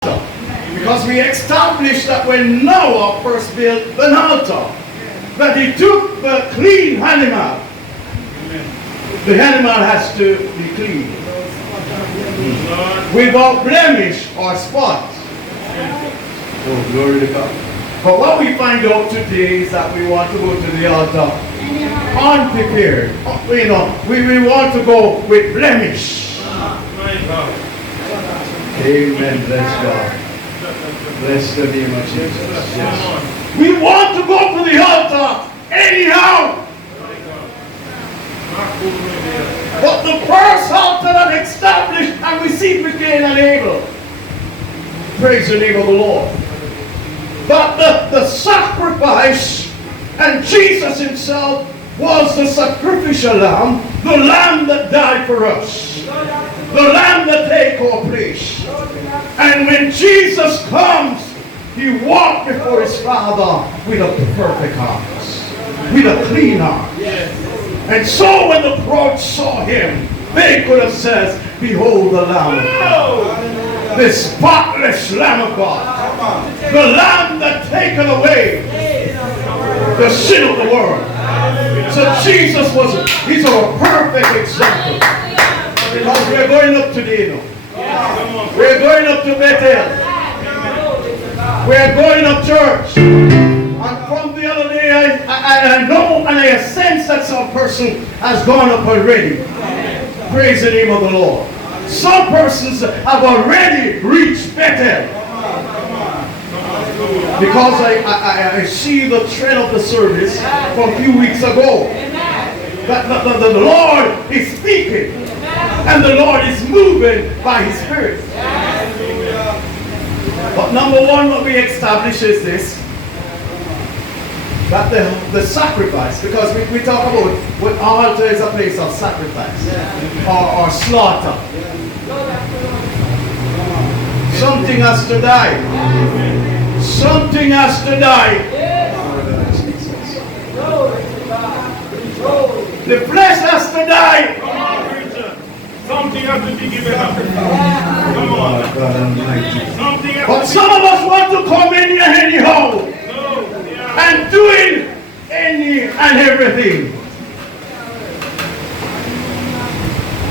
Because we established that when Noah first built an altar, that he took the clean animal. The animal has to be clean, without blemish or spot. Oh, glory to God. But what we find out today is that we want to go to the altar unprepared. We want to go with blemish. Amen. Bless God. Bless the name of Jesus. Yes. We want to go to the altar anyhow. But the first altar that established and we see with Cain and Abel. Praise the name of the Lord. But the sacrifice, and Jesus himself was the sacrificial lamb, the lamb that died for us, the lamb that take our place. And when Jesus comes, he walked before his Father with a perfect heart, with a clean heart. And so when the crowd saw him, they could have said, behold the Lamb of God, the spotless Lamb of God, the Lamb that taketh away the sin of the world. So Jesus he's our perfect example. Because we're going up today now. We're going up to Bethel. We're going up church. And from the other day, I know and I sense that some person has gone up already. Praise the name of the Lord. Some persons have already reached Bethel. Because I see the trend of the service from a few weeks ago. That the Lord is speaking. And the Lord is moving by his Spirit. But number one, what we establish is this. That the sacrifice, because we talk about what altar is a place of sacrifice or slaughter. Something has to die. Something has to die. The flesh has to die. Something has to be given up. Come on. But some of us want to come in here anyhow. And doing any and everything.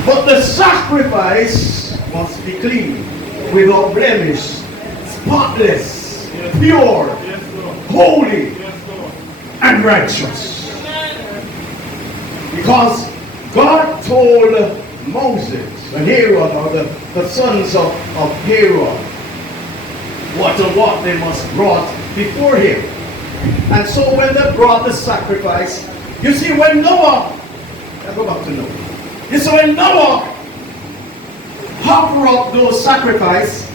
But the sacrifice must be clean, without blemish, spotless, pure, holy, and righteous. Because God told Moses and Aaron, or the sons of Aaron, what they must brought before him. And so when they brought the sacrifice, you see when Noah, I go back to Noah. You see when Noah offered up those sacrifices,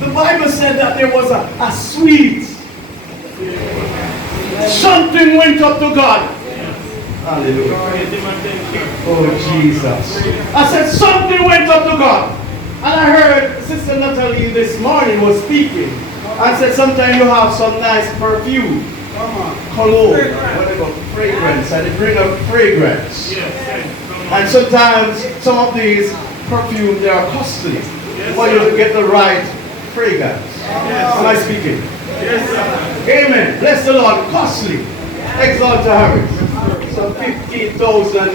the Bible said that there was a sweet, something went up to God. Hallelujah. Oh Jesus. I said something went up to God. And I heard Sister Natalie this morning was speaking. I said sometimes you have some nice perfume, cologne, whatever, fragrance, and it brings a fragrance. And sometimes some of these perfumes, they are costly for you to get the right fragrance. Am I speaking? Amen. Bless the Lord. Costly. Exalt to Harris. Some 15,000.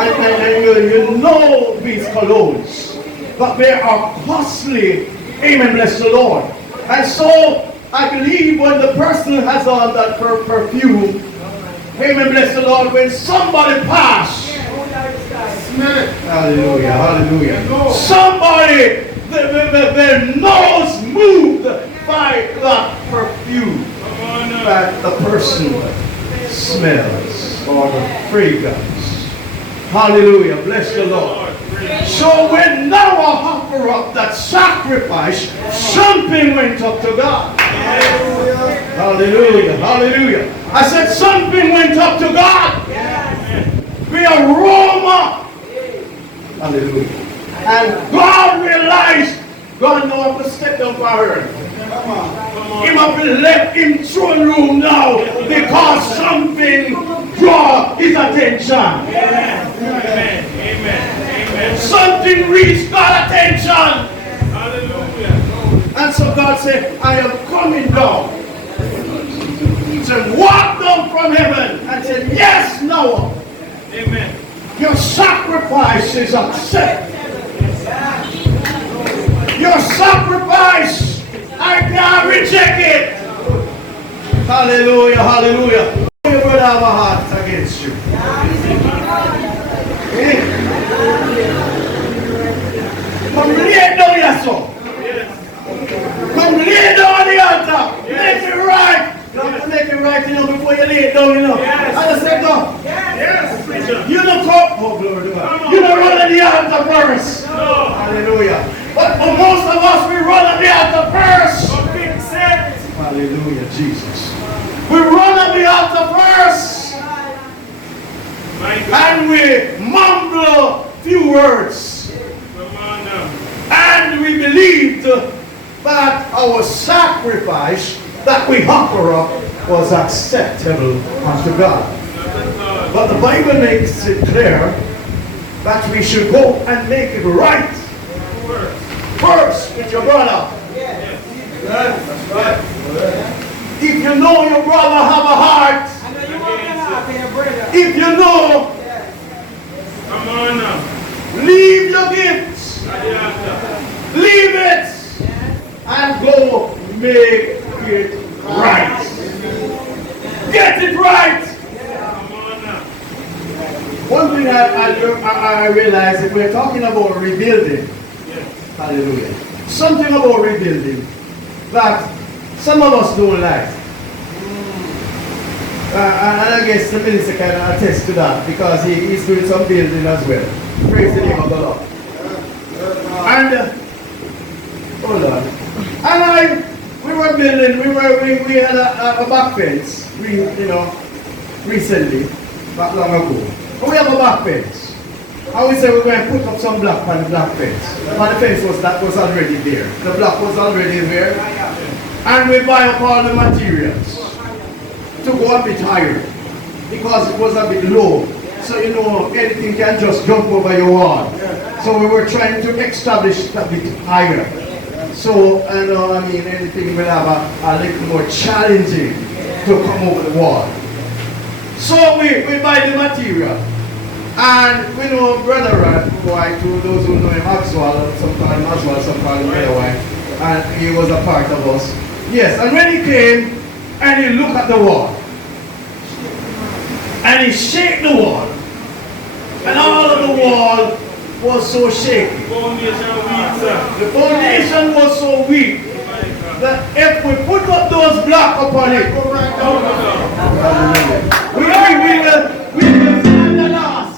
And you know these colognes. But they are costly. Amen, bless the Lord. And so, I believe when the person has on that perfume, amen, bless the Lord, when somebody pass, smell it. Hallelujah, hallelujah. Somebody, their nose moved by that perfume that the person smells, or the fragrance. Hallelujah, bless the Lord. So when Noah offered up that sacrifice, something went up to God. Hallelujah. Hallelujah. I said something went up to God. The aroma. Hallelujah. And God realized God know how to step down for her. He must be left in throne room now because something draw his attention. Amen. Amen. Something reached God's attention. Hallelujah. And so God said, I am coming down. So walk down from heaven and said, yes, Noah. Amen. Your sacrifice is accepted. Your sacrifice, I can't reject it. Hallelujah, hallelujah. Your brother have a heart against you. Eh? Come lay down your son. Come lay down on the altar. Make it right. You have to make it right, before you lay it down, Yes. And I said, no. Yes, preacher. You don't come, oh glory to God. You don't run on the altar first. No. Hallelujah. But for most of us, we run on the altar first. Fix it. Hallelujah, Jesus. We run on the altar first. My God. And we mumble a few words. Come on now. And we believed that our sacrifice that we offer up was acceptable unto God. But the Bible makes it clear that we should go and make it right first with your brother. That's right. If you know your brother have a heart, if you know, Come on now. leave your gifts, leave it, and go make it right. Get it right. Come on now. One thing I realized, if we're talking about rebuilding, hallelujah, something about rebuilding that some of us don't like. And I guess the minister can attest to that because he's doing some building as well. Praise the name of the Lord. And, hold on. And we were building, we had a back fence, recently, not long ago. But we have a back fence. And we said we're going to put up some block on the black fence. But the fence was already there. The block was already there. And we buy up all the materials to go a bit higher because it was a bit low. So anything can just jump over your wall. So we were trying to establish it a bit higher. So anything will have a little more challenging to come over the wall. So we buy the material. And we know Brother White, to those who know him, Maxwell, some call him Maxwell, some call him Brother White, and he was a part of us. Yes, and when he came and he looked at the wall, and he shook the wall, and all of the wall was so shaky. Foundation weak, sir. The foundation was so weak that if we put up those blocks upon it, we will stand the loss.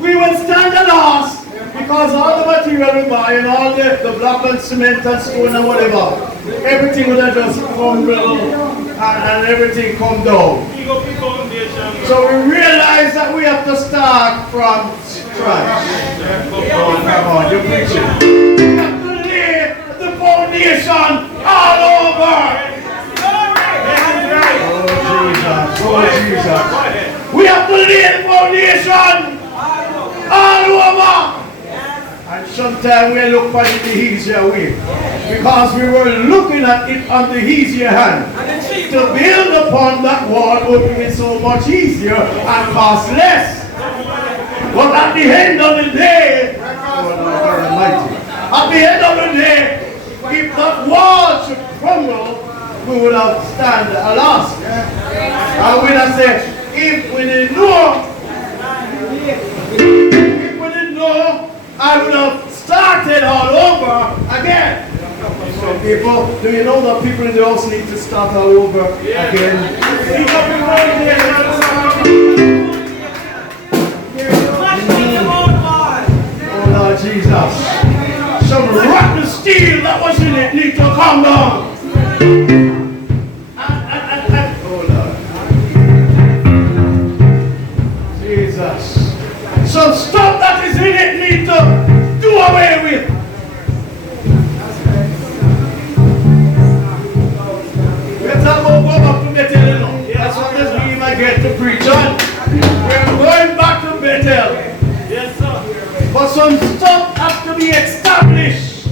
We will stand the loss because all the material we buy and all the block and cement and stone and whatever, everything would have just crumbled and everything come down. So we realize that we have to start from scratch. Come on, you're preaching. We have to lay the foundation all over. Oh Jesus. We have to lay the foundation all over. And sometimes we look for it the easier way. Because we were looking at it on the easier hand. To build upon that wall would be so much easier and cost less. But at the end of the day, at the end of the day, if that wall should crumble, we would have stand a loss. And we would have said, if we didn't know, I would have started all over again. So people, do you know that people in the house need to start all over again? Oh Lord Jesus. Some rotten steel that was in it need to come down. Oh Lord. Jesus. Some stuff that is in it need to do away with. Let's have go back to Bethel, That's what this means I get to preach on. We're going back to Bethel. Yes, sir. But some stuff has to be established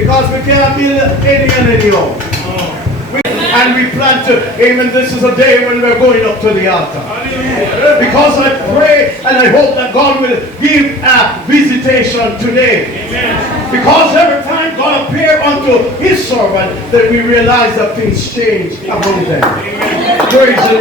Because we cannot be any and any own. And we plan to, amen, this is a day when we're going up to the altar. Because I pray and I hope that God will give a visitation today. Because every time God appears unto his servant, that we realize that things change among them. Praise the